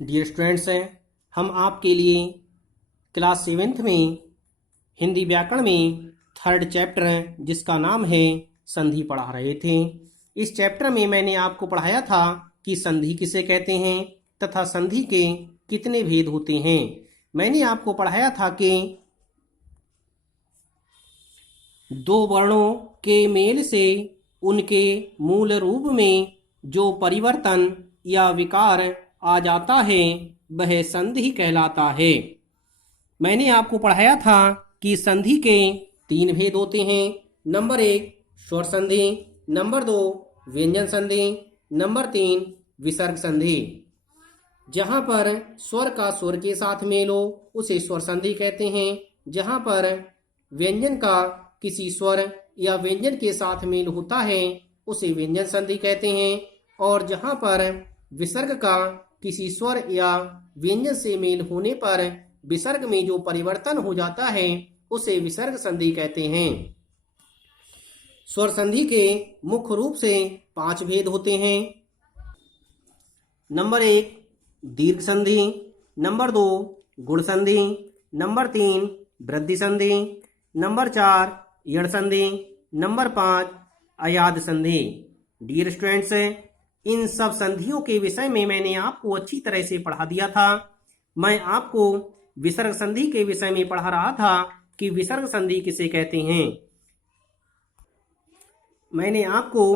Dear students, हम आपके लिए क्लास 7th में हिंदी व्याकरण में थर्ड चैप्टर जिसका नाम है संधि पढ़ा रहे थे। इस चैप्टर में मैंने आपको पढ़ाया था कि संधि किसे कहते हैं तथा संधि के कितने भेद होते हैं। मैंने आपको पढ़ाया था कि दो वर्णों के मेल से उनके मूल रूप में जो परिवर्तन या विकार आ जाता है वह संधि कहलाता है। मैंने आपको पढ़ाया था कि संधि के 3 भेद होते हैं। नंबर 1 स्वर संधि, नंबर 2 व्यंजन संधि, नंबर 3 विसर्ग संधि। जहाँ पर स्वर का स्वर के साथ मेल हो उसे स्वर संधि कहते हैं। जहाँ पर व्यंजन का किसी स्वर या व्यंजन के साथ मेल होता है उसे व्यंजन संधि कहते हैं। और जहाँ पर विसर्ग का किसी स्वर या व्यंजन से मेल होने पर विसर्ग में जो परिवर्तन हो जाता है उसे विसर्ग संधि कहते हैं। स्वर संधि के मुख्य रूप से 5 भेद होते हैं। नंबर 1 दीर्घ संधि, नंबर 2 गुण संधि, नंबर 3 वृद्धि संधि, नंबर 4 यण संधि, नंबर 5 अयाद संधि। डियर स्टूडेंट्स, इन सब संधियों के विषय में मैंने आपको अच्छी तरह से पढ़ा दिया था। मैं आपको विसर्ग संधि के विषय में पढ़ा रहा था कि विसर्ग संधि किसे कहते हैं। मैंने आपको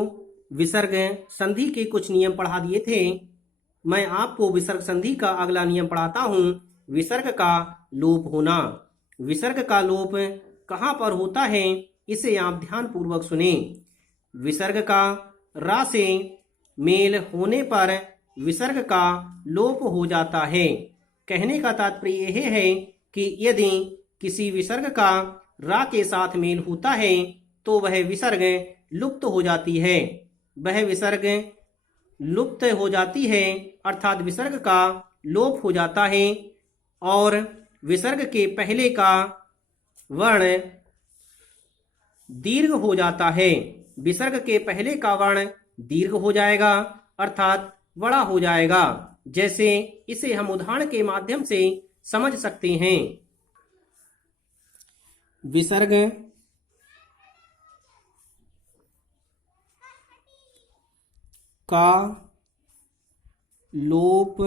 विसर्ग संधि के कुछ नियम पढ़ा दिए थे। मैं आपको विसर्ग संधि का अगला नियम पढ़ाता हूं, विसर्ग का लोप होना। विसर्ग का लोप कहाँ पर होता है इसे आप ध्यान पूर्वक सुने। विसर्ग का रा से मेल होने पर विसर्ग का लोप हो जाता है। कहने का तात्पर्य यह है कि यदि किसी विसर्ग का रा के साथ मेल होता है तो वह विसर्ग लुप्त हो जाती है। वह विसर्ग लुप्त हो जाती है अर्थात विसर्ग का लोप हो जाता है और विसर्ग के पहले का वर्ण दीर्घ हो जाता है। विसर्ग के पहले का वर्ण दीर्घ हो जाएगा अर्थात बड़ा हो जाएगा। जैसे इसे हम उदाहरण के माध्यम से समझ सकते हैं। विसर्ग का लोप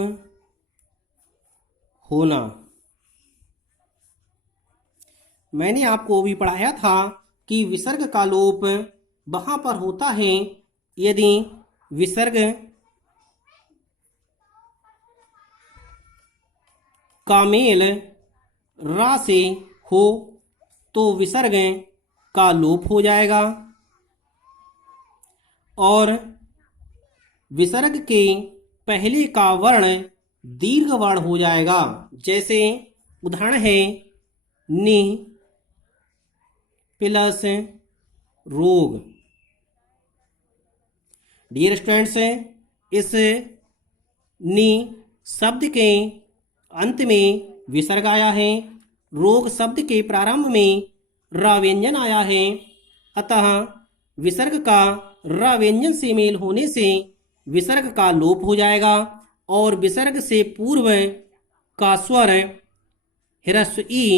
होना। मैंने आपको भी पढ़ाया था कि विसर्ग का लोप वहां पर होता है यदि विसर्ग का मेल रा से हो तो विसर्ग का लोप हो जाएगा और विसर्ग के पहले का वर्ण दीर्घ वर्ण हो जाएगा। जैसे उदाहरण है नि प्लस रोग। डियर स्टूडेंट्स, इस नि शब्द के अंत में विसर्ग आया है। रोग शब्द के प्रारंभ में र व्यंजन आया है। अतः विसर्ग का र व्यंजन से मेल होने से विसर्ग का लोप हो जाएगा और विसर्ग से पूर्व का स्वर ह्रस्व ई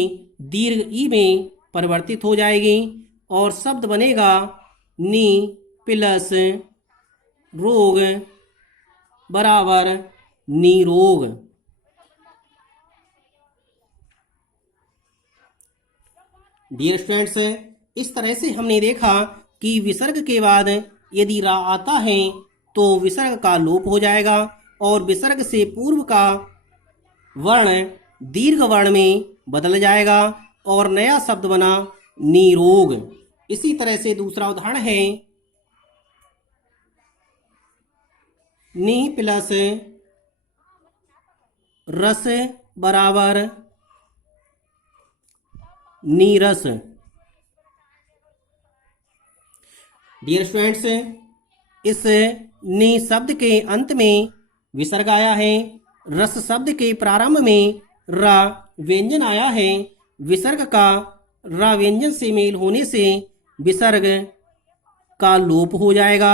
दीर्घ ई में परिवर्तित हो जाएगी और शब्द बनेगा नि प्लस रोग बराबर निरोग। डियर स्टूडेंट्स, इस तरह से हमने देखा कि विसर्ग के बाद यदि रा आता है तो विसर्ग का लोप हो जाएगा और विसर्ग से पूर्व का वर्ण दीर्घ वर्ण में बदल जाएगा और नया शब्द बना निरोग। इसी तरह से दूसरा उदाहरण है नि प्लस रस बराबर नीरस। डियर स्टूडेंट्स, इस नि शब्द के अंत में विसर्ग आया है। रस शब्द के प्रारंभ में रा व्यंजन आया है। विसर्ग का रा व्यंजन से मेल होने से विसर्ग का लोप हो जाएगा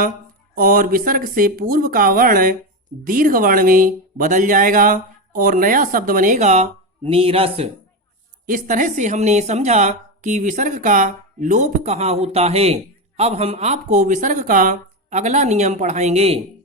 और विसर्ग से पूर्व का वर्ण दीर्घ वर्ण में बदल जाएगा और नया शब्द बनेगा नीरस। इस तरह से हमने समझा कि विसर्ग का लोप कहाँ होता है। अब हम आपको विसर्ग का अगला नियम पढ़ाएंगे।